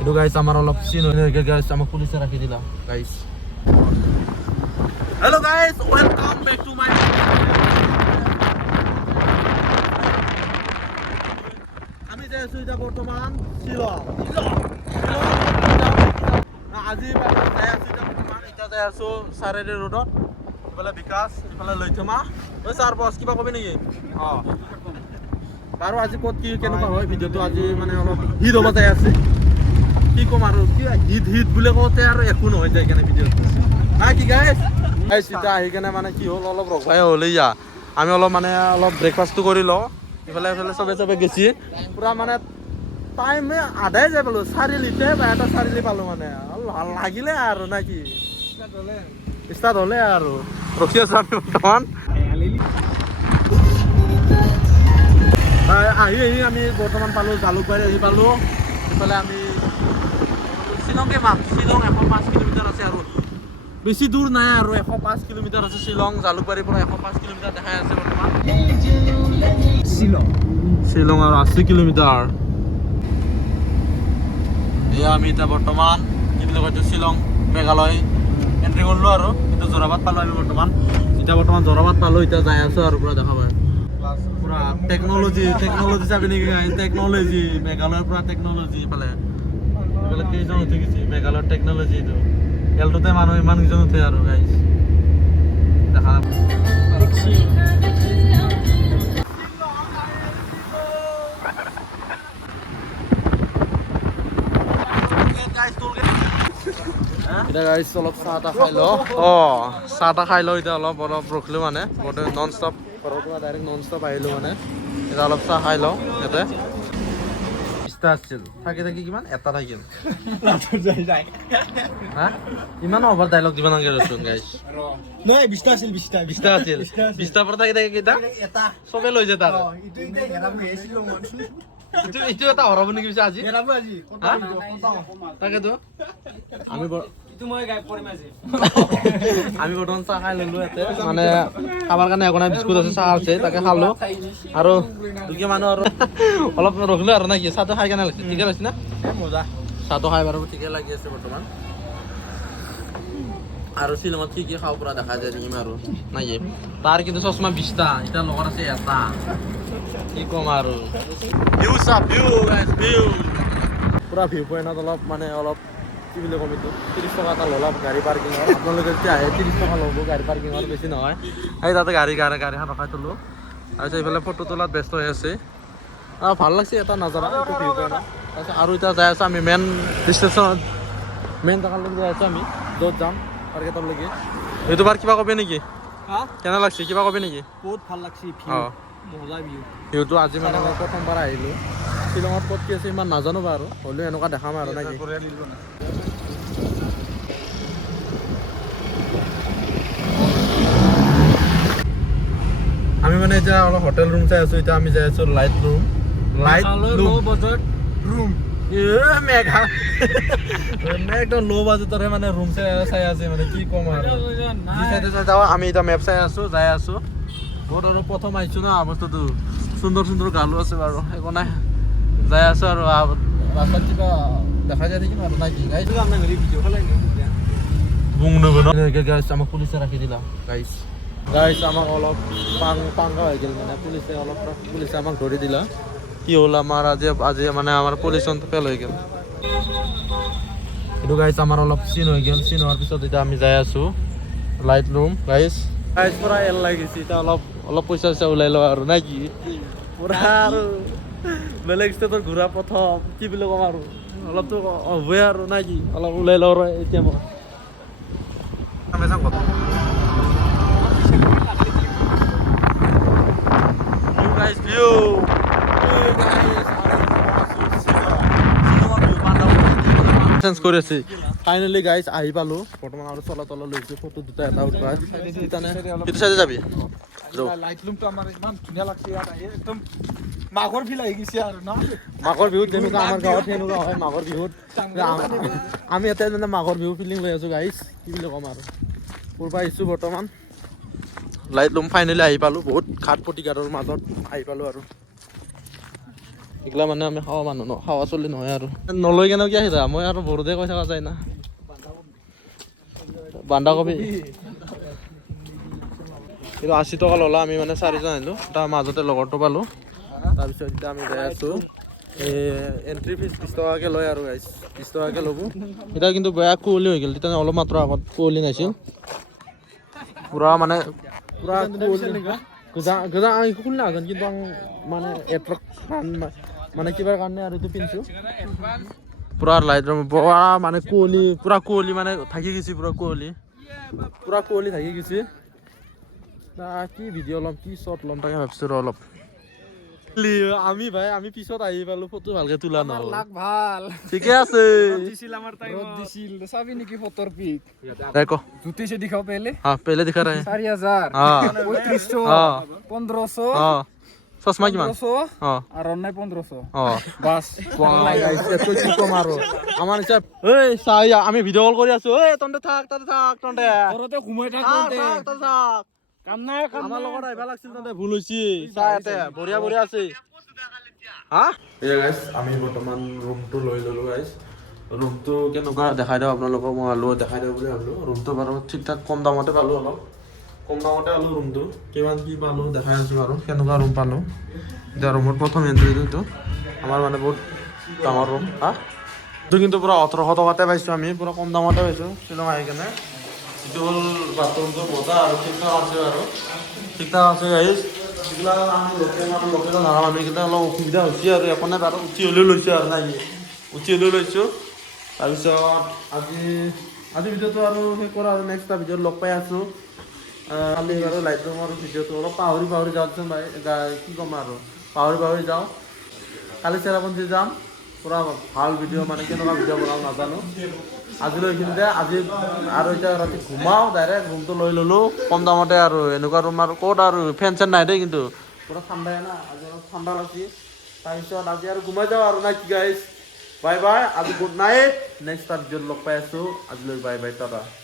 Itu guys আমাৰ অলপ চিন হৈ গ'ল guys আমাক পুলিচে ৰাখি দিলা guys. Hello guys, welcome back to my আমি যাই আছো এটা বৰ্তমান শিলং আজি যাই আছো এটা বৰ্তমান এটা যাই আছো সাৰেৰে ৰোডত ইফালে বিকাশ ইফালে লৈথমা ঐ স্যাৰ বস কিবা কবি নেকি বাৰু আজি ক'ত কি কেনেকুৱা হয় ভিডিঅ'টো আজি মানে অলপ হিট হ'ব যাই আছে কি কম আৰু কি হিট বুলি কওঁতে আৰু একো নহয় যায় কেনে ভিডিঅ'টো কি গাইছ এতিয়া আহি কেনে মানে কি হ'ল অলপ ৰখাই হ'ল ইয়া আমি অলপ মানে অলপ ব্ৰেকফাষ্টটো কৰি লওঁ ইফালে ইফালে চবে গেছি পুৰা মানে টাইম আধাই যাই পালোঁ চাৰিআলিতে বা এটা চাৰিআলি পালোঁ মানে ভাল লাগিলে আৰু না কি ষ্টাৰ্ট হ'লে আৰু ৰখি আছোঁ আমি বৰ্তমান আহি আমি বৰ্তমান পালোঁ জালুকবাৰী আহি পালোঁ ইফালে আমি শ্বিলঙে পাম শ্বিলং 105 কিলোমিটাৰ আছে আৰু বেছি দূৰ নাই আৰু 105 কিলোমিটাৰ আছে শ্বিলং জালুকবাৰীৰ পৰা 105 কিলোমিটাৰ দেখাই আছে বৰ্তমান শ্বিলং আৰু 80 কিলোমিটাৰ এয়া আমি এতিয়া বৰ্তমান কি বুলি কয় শ্বিলং মেঘালয় এণ্ট্ৰি কৰিলোঁ আৰু কিন্তু যোৰাবাট পালোঁ আমি বৰ্তমান যোৰাবাট পালোঁ এতিয়া যাই আছোঁ আৰু পুৰা দেখা পায় পুৰা টেকন'লজি চাবি নেকি টেকন'লজি মেঘালয়ৰ পৰা টেকন'লজি ইফালে কেইজন উঠি গৈছে মেঘালয়ৰ টেকন'লজিটো এলটোতে মানুহ ইমান কেইজন উঠে আৰু গাইছ দেখা এতিয়া গাইছ অলপ চাহ তাহ খাই লওঁ চাহ তাহ খাই লওঁ এতিয়া অলপ ৰখিলোঁ মানে নন ষ্টপ ঘৰৰ পৰা ডাইৰেক্ট নন ষ্টপ আহিলোঁ মানে এতিয়া অলপ চাহ খাই লওঁ ইয়াতে আছিল থাকি কিমান এটা থাকিল ইমান অভাৰ ডাইলগ দিব নালাগে ৰচোন গাইছ নহয় 20টা আছিল 20টা পৰা থাকি কেইটা চবে লৈ যায় তাৰ এইটো এটা হৰাব নেকি পিছে আজি তাকেতো আমি বৰ্তমান চাহ খাই ললো ইয়াতে মানে খাবৰ কাৰণে একো নাই বিস্কুট আছে চাহ আছে তাকে খালো আৰু দুখীয়া মানুহ আৰু অলপ ৰখিলো আৰু নাকি চাহটো খাই কেনে লাগিছে ঠিকে লাগিছে না মজা চাহটো খাই বাৰু ঠিকে লাগি আছে বৰ্তমান আৰু শ্বিলঙত কি খাব পৰা দেখা যায় দেখিম আৰু নাকি তাৰ কিন্তু চশমা 20টা এতিয়া লগত আছে এটা কি ক'ম আৰু পুৰা ভিউ পইণ্টত অলপ মানে অলপ কি বুলি ক'ম এইটো 30 টকা এটা ল'লাম গাড়ী পাৰ্কিঙৰ আপোনালোকে যেতিয়া আহে 30 টকা ল'ব গাড়ী পাৰ্কিঙৰ বেছি নহয় এই তাতে গাড়ীখন ৰখাই থ'লোঁ তাৰপিছত এইফালে ফটো তোলাত ব্যস্ত হৈ আছে ভাল লাগছে এটা নাজাৰা এইটো ভিউ পইণ্টত তাৰপিছত আৰু এতিয়া যাই আছোঁ আমি মেইন ষ্টেচনত মেইন জেগালৈকে যাই আছোঁ আমি য'ত যাম পাৰ্কেটলৈকে এইটো বাৰ কিবা ক'বি নেকি কেনে লাগছে কিবা ক'বি নেকি বহুত ভাল লাগছে মজা ভিউটো আজি মানে মই প্ৰথমবাৰ আহিলোঁ শ্বিলঙত ক'ত কি আছে ইমান নাজানো বাৰু হ'লেও এনেকুৱা দেখাম আৰু নাকি আমি মানে এতিয়া অলপ হোটেল ৰুম চাই আছোঁ এতিয়া আমি যাই আছোঁ লাইট ৰুম একদম ল' বাজেটৰে মানে ৰুম চাই আছে মানে কি ক'ম আৰু যি চাইডে যাওঁ আমি এতিয়া মেপ চাই আছোঁ যাই আছোঁ বহুত আৰু প্ৰথম আহিছোঁ না বস্তুটো সুন্দৰ গালো আছে বাৰু একো নাই যাই আছোঁ আৰু ৰাস্তাত কিবা দেখা যায় থাকিম আৰু নাই কি আমাক পুলিচে ৰাখি দিলা গাইছ আমাক অলপ পাংগা হৈ গ'ল মানে পুলিচে আমাক ধৰি দিলা কি হ'ল আমাৰ আজি মানে আমাৰ পুলিচন ফেল হৈ গ'ল এইটো গাইছ আমাৰ অলপ চিন হৈ গ'ল চিন হোৱাৰ পিছত এতিয়া আমি যাই আছোঁ লাইট ৰুম গাইছ পৰা এল লাগিছে এতিয়া অলপ পইচা ওলাই লওঁ আৰু নাই কি পুৰা আৰু বেলেগ ষ্টেটত ঘূৰা প্ৰথম কি বুলি ক'ম আৰু অলপতো হ'বই আৰু নাই কি অলপ ওলাই লওঁ আৰু এতিয়া মই কৰি আছে ফাইনেলি গাইজ আহি পালোঁ বৰ্তমান আৰু চলা লৈছোঁ ফটো দুটা এটা উঠোৱা সেইটো চাইডে যাবি মাঘৰ বিহুত যেনেকুৱা আমাৰ গাঁৱত সেনেকুৱা হয় মাঘৰ বিহুত আমি ইয়াতে মানে মাঘৰ বিহু ফিলিং লৈ আছোঁ গাইজ কি বুলি ক'ম আৰু ক'ৰবা আহিছোঁ বৰ্তমান লাইট লুম ফাইনেলি আহি পালোঁ বহুত ঘাট প্ৰতিঘাটৰ মাজত আহি পালোঁ আৰু এইগিলা মানে আমি খাৱা মানুহ ন খাৱা চলি নহয় আৰু নলৈ কেনে কি আহিছা মই আৰু বড়োতে কৈ থকা যায় না বন্ধাকবি কিন্তু 80 টকা ল'লা আমি মানে 4জন আহিলোঁ তাৰ মাজতে লগৰটো পালোঁ তাৰপিছত এতিয়া আমি যাই আছোঁ এণ্ট্ৰি ফিজ 20 টকাকৈ লয় আৰু গাইছ 20 টকাকৈ ল'ব এতিয়া কিন্তু বেয়া কুঁৱলী হৈ গ'ল তেতিয়া অলপ মাত্ৰ আগত কুঁৱলী নাছিল পুৰা মানে পুৰা গজা একো খুলি নাজানো কিন্তু মানে এট্ৰক মানে কিবাৰ কাৰণে আৰু এইটো পিন্ধিছোঁ পুৰা লাইট পুৰা মানে কুঁৱলী মানে থাকি গৈছে পুৰা কুঁৱলী থাকি গৈছে কি ভিডিঅ' ল'ম কি শ্বট ল'ম তাকে ভাবিছোঁ ৰ অলপ আমি পিছত আহি পালো ফটো ভালকে তোলা নহ'ল লাগ ভাল ঠিকে আছে দিছিল চাবি নেকি ফটোৰ পিক দেখো জুতি সে দিখাও पहले हां पहले दिखा रहे हैं 4000 हां 3500 हां 1500 हां চশমা কিমান 1500 हां আর অনলাইন 1500 हां বাস গাইস এত কি কম আৰু আমাৰ হিচাপ এই চাই আমি ভিডিঅ' কল কৰি আছো এই তন্তে থাক তন্তে ঘৰতে ঘুমাই থাক কাম নাই আমাৰ লগত আহিবা লাগছিল তন্তে ভুল হৈছে চাই এতে বঢ়িয়া আছে হা এই গাইস আমি বৰ্তমান ৰুমটো লৈ ললো গাইস ৰুমটো কেনেকুৱা দেখাই দিওঁ আপোনালোকক মই আলো দেখাই দিওঁ বুলি ভাবিলোঁ ৰুমটো বাৰু ঠিক ঠাক কম দামতে পালোঁ অলপ কম দামতে আলো ৰুমটো কিমান কি পালোঁ দেখাই আছোঁ আৰু কেনেকুৱা ৰুম পালোঁ এতিয়া ৰুমৰ প্ৰথম এণ্ট্ৰিটো এইটো আমাৰ মানে বহুত ডাঙৰ ৰুম হা এইটো কিন্তু পুৰা 1800 টকাতে পাইছোঁ আমি পুৰা কম দামতে পাইছোঁ শ্বিলং আহি কেনে এইটো হ'ল বাথৰুমটো মজা আৰু ঠিক ঠাক আছে গাইছ এইবিলাক আমি লোকেল নানাম আমি এইকেইটা অলপ অসুবিধা হৈছে আৰু একো নাই বাৰু উঠি হ'লেও লৈছোঁ আৰু নাই উঠি হ'লেও লৈছোঁ তাৰপিছত আজি ভিডিঅ'টো আৰু সেই কৰা আৰু নেক্সট এটা ভিডিঅ'ত লগ পাই আছোঁ কালি বাৰু লাইট ৰুমৰ ভিডিঅ'টো অলপ পাহৰি যাওঁচোন ভাই কি ক'ম আৰু পাহৰি যাওঁ কালি চেৰাপুঞ্জী যাম পুৰা ভাল ভিডিঅ' মানে কেনেকুৱা ভিডিঅ' বনাওঁ নাজানো আজিলৈ এইখিনিতে আজি আৰু এতিয়া ৰাতি ঘুমাওঁ ডাইৰেক্ট ৰুমটো লৈ ল'লোঁ কম দামতে আৰু এনেকুৱা ৰুম আৰু ক'ত আৰু ফেন চেন নাই দেই কিন্তু পুৰা ঠাণ্ডাই না আজি অলপ ঠাণ্ডা লাগছি তাৰপিছত আজি আৰু ঘুমাই যাওঁ আৰু না কি গাইছ বাই বাই আজি গুড নাইট নেক্সট এটা ভিডিঅ'ত লগ পাই আছোঁ আজিলৈ বাই টাটা